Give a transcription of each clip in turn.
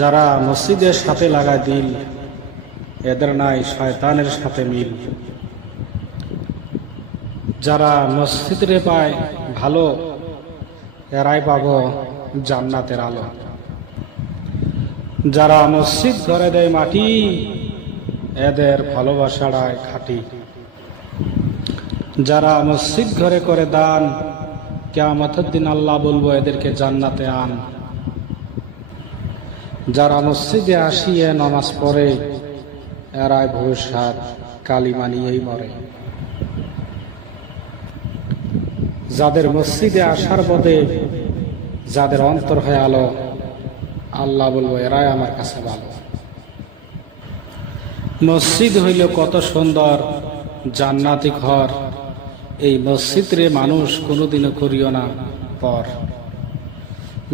যারা মসজিদের সাথে লাগায় দিল, এদের নাই শয়তানের সাথে মিল। যারা মসজিদে পায় ভালো, এরাই পাব জান্নাতের আলো। যারা মসজিদ ঘরে দেয় মাটি, এদের ভালোবাসাটাই খাঁটি। যারা মসজিদ ঘরে করে দান, কিয়ামতের দিন আল্লাহ বলবো এদেরকে জান্নাতে আন। যারা মসজিদে আসিয়ে নামাজ পড়ে, এরাই ভবিষ্যৎ কালিমা নিয়েই মরে। যাদের মসজিদে আসার পথে যাদের অন্তর হয়ে আলো, আল্লাহ বলবো এরাই আমার কাছে ভালো। মসজিদ হইল কত সুন্দর জান্নাতি ঘর, এই মসজিদ রে মানুষ কোনোদিনও করিও না পর।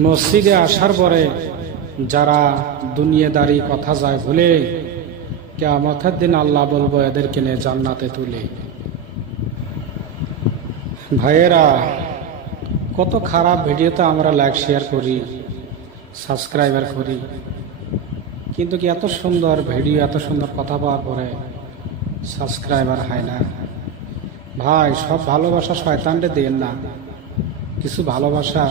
মসজিদে আসার পরে যারা দুনিয়াদারি কথা যায় ভুলে, কিয়ামতের দিন আল্লাহ বলবো এদেরকে নিয়ে জান্নাতে তুলে। ভাইয়েরা, কত খারাপ ভিডিওতে আমরা লাইক শেয়ার করি, সাবস্ক্রাইবার করি, কিন্তু কি এত সুন্দর ভিডিও, এত সুন্দর কথা পাওয়ার পরে সাবস্ক্রাইবার হয় না। ভাই, সব ভালোবাসা শয়তানরে দেন না, কিছু ভালোবাসা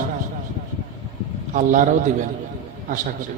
আল্লাহরও দিবেন আশা করি।